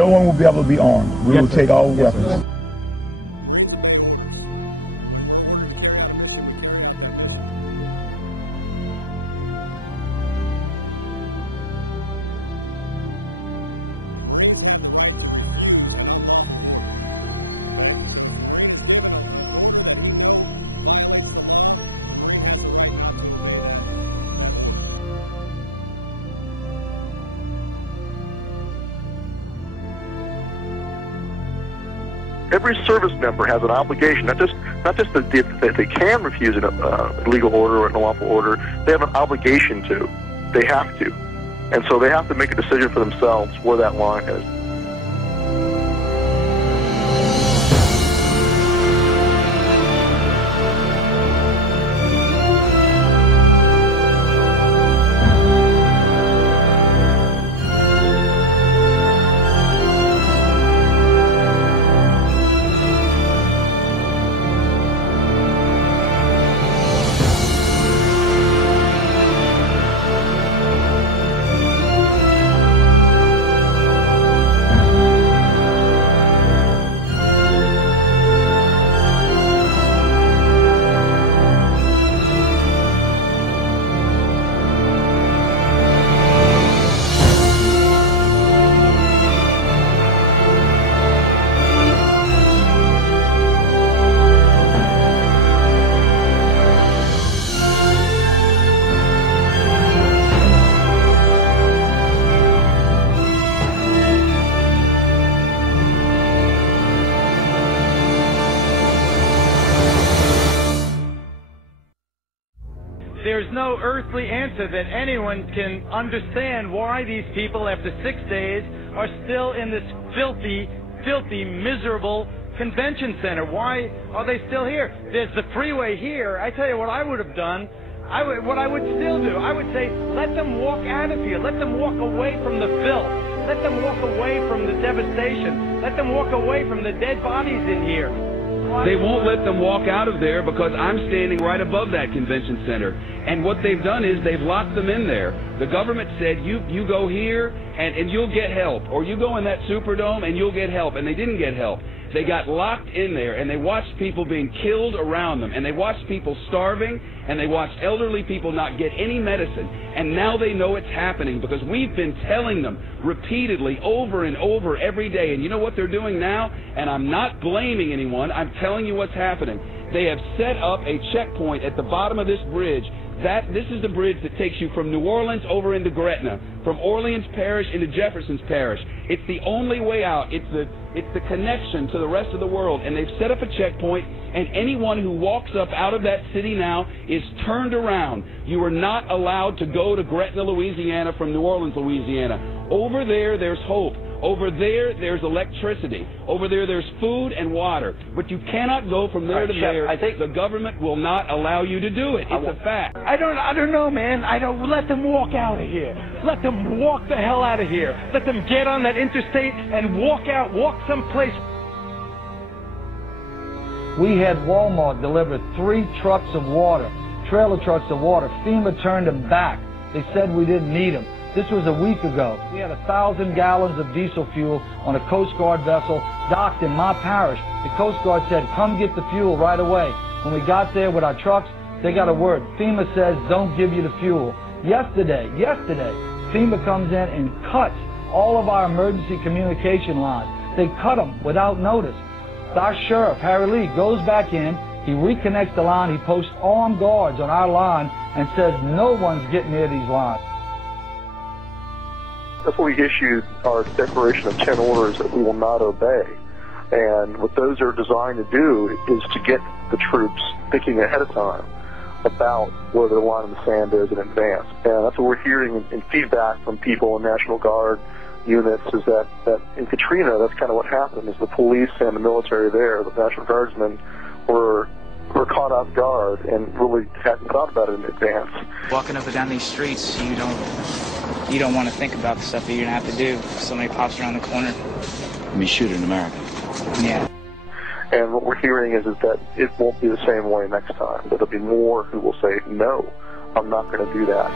no one will be able to be armed. We will take all weapons. Every service member has an obligation, not just that they can refuse a legal order or an unlawful order. They have an obligation to. They have to. And so they have to make a decision for themselves where that line is. There's no earthly answer that anyone can understand why these people, after 6 days, are still in this filthy, miserable convention center. Why are they still here? There's the freeway here. I tell you what I would have done. What I would still do, I would say, let them walk out of here. Let them walk away from the filth. Let them walk away from the devastation. Let them walk away from the dead bodies in here. They won't let them walk out of there because I'm standing right above that convention center. And what they've done is they've locked them in there. The government said, you go here and you'll get help. Or you go in that Superdome and you'll get help. And they didn't get help. They got locked in there and they watched people being killed around them. And they watched people starving. And they watched elderly people not get any medicine. And now they know it's happening because we've been telling them repeatedly over and over every day. And you know what they're doing now? And I'm not blaming anyone. I'm telling you what's happening. They have set up a checkpoint at the bottom of this bridge. This is the bridge that takes you from New Orleans over into Gretna, from Orleans Parish into Jefferson's Parish. It's the only way out. It's the connection to the rest of the world. And they've set up a checkpoint, and anyone who walks up out of that city now is turned around. You are not allowed to go to Gretna, Louisiana from New Orleans, Louisiana. Over there, there's hope. Over there, there's electricity. Over there, there's food and water. But you cannot go from there to there. I think the government will not allow you to do it. It's a fact. I don't know, man. Let them walk out of here. Let them walk the hell out of here. Let them get on that interstate and walk someplace. We had Walmart deliver 3 trucks of water, trailer trucks of water. FEMA turned them back. They said we didn't need them. This was a week ago. We had 1,000 gallons of diesel fuel on a Coast Guard vessel docked in my parish. The Coast Guard said, come get the fuel right away. When we got there with our trucks, they got a word. FEMA says, don't give you the fuel. Yesterday, FEMA comes in and cuts all of our emergency communication lines. They cut them without notice. Our sheriff, Harry Lee, goes back in. He reconnects the line. He posts armed guards on our line and says no one's getting near these lines. That's why we issued our declaration of 10 orders that we will not obey. And what those are designed to do is to get the troops thinking ahead of time about where the line in the sand is in advance. And that's what we're hearing in feedback from people in National Guard units is that in Katrina, that's kind of what happened, is the police and the military there, the National Guardsmen, were caught off guard and really hadn't thought about it in advance. Walking up and down these streets, you don't want to think about the stuff that you're going to have to do if somebody pops around the corner. I mean, shoot in America. Yeah. And what we're hearing is that it won't be the same way next time. There'll be more who will say, no, I'm not going to do that.